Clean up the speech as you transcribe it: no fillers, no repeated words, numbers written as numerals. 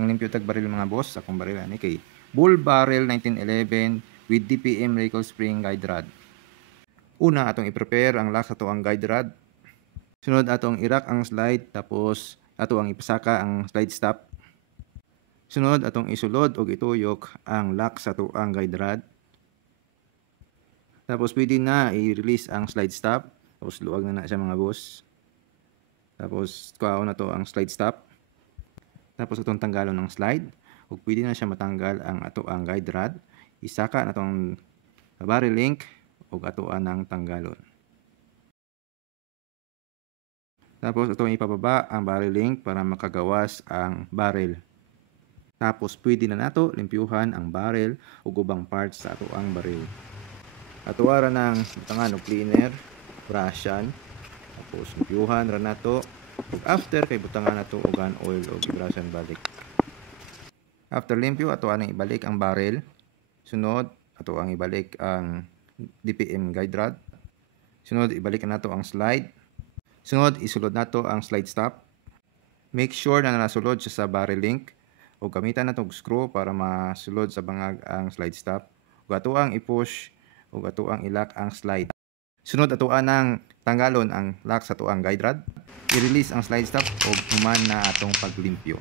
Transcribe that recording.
panglimpyo tag baril mga boss, akong baril ani kay Bull Barrel 1911 with DPM Recoil Spring Guide Rod. Una atong i-prepare ang lock sa tuang guide rod. Sunod atong i-rack ang slide, tapos ato ang ipasaka ang slide stop. Sunod atong isulod o ituyok ang lock sa tuang guide rod. Tapos pwede na i-release ang slide stop. Tapos luwag na siya mga boss. Tapos kuhaon na to ang slide stop. Tapos itong tanggalon ng slide. O pwede na siya matanggal ang ato ang guide rod. Isaka na itong barrel link o atoan ng tanggalon. Tapos itong ipababa ang barrel link para makagawas ang barrel. Tapos pwede na nato limpyuhan ang barrel o ubang parts sa ato ang barrel. Atuara ng butangan o cleaner, brushan, tapos limpyuhan ra nato. After kay butangan nato og gun oil o i-brushan balik. After limpyo ato ang ibalik ang barrel. Sunod ato ang ibalik ang DPM guide rod. Sunod ibalik nato ang slide. Sunod isulod nato ang slide stop. Make sure na nasulod siya sa barrel link o gamitan nato og screw para masulod sa bangag ang slide stop. Ug ato ang i-push ug ato ang i-lock ang slide. Sunod ato ang tanggalon ang lock sa tuang guide rod. I-release ang slide stop ug human na atong paglimpyo.